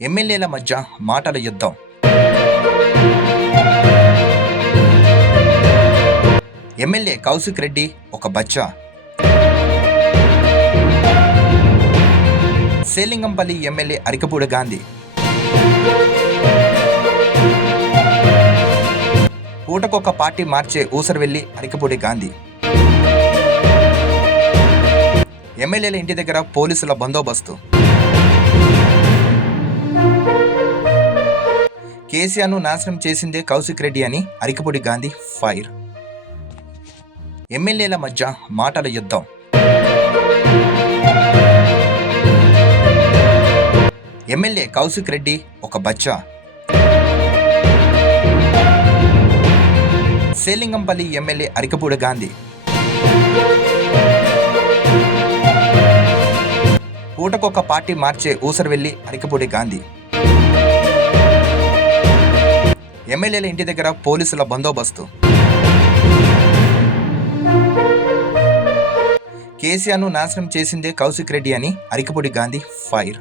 ఎమ్మెల్యేల మధ్య మాటల యుద్ధం. ఎమ్మెల్యే కౌశిక్ రెడ్డి ఒక బచ్చా. సేలింగంపల్లి ఎమ్మెల్యే అరికపూడి గాంధీ. పూటకొక పార్టీ మార్చే ఊసరవెల్లి అరికపూడి గాంధీ. ఎమ్మెల్యేల ఇంటి దగ్గర పోలీసుల బందోబస్తు. కేసీఆర్ను నాశనం చేసిందే కౌశిక్ రెడ్డి అని అరికపూడి గాంధీ ఫైర్. ఎమ్మెల్యేల మధ్య మాటల యుద్ధం. ఎమ్మెల్యే కౌశిక్ రెడ్డి ఒక బచ్చా. సేలింగంపల్లి ఎమ్మెల్యే అరికపూడి గాంధీ. పూటకొక పార్టీ మార్చే ఊసరవెల్లి అరికపూడి గాంధీ. ఎమ్మెల్యేల ఇంటి దగ్గర పోలీసుల బందోబస్తు. కేసీఆర్ను నాశనం చేసిందే కౌశిక్ రెడ్డి అని అరికపూడి గాంధీ ఫైర్.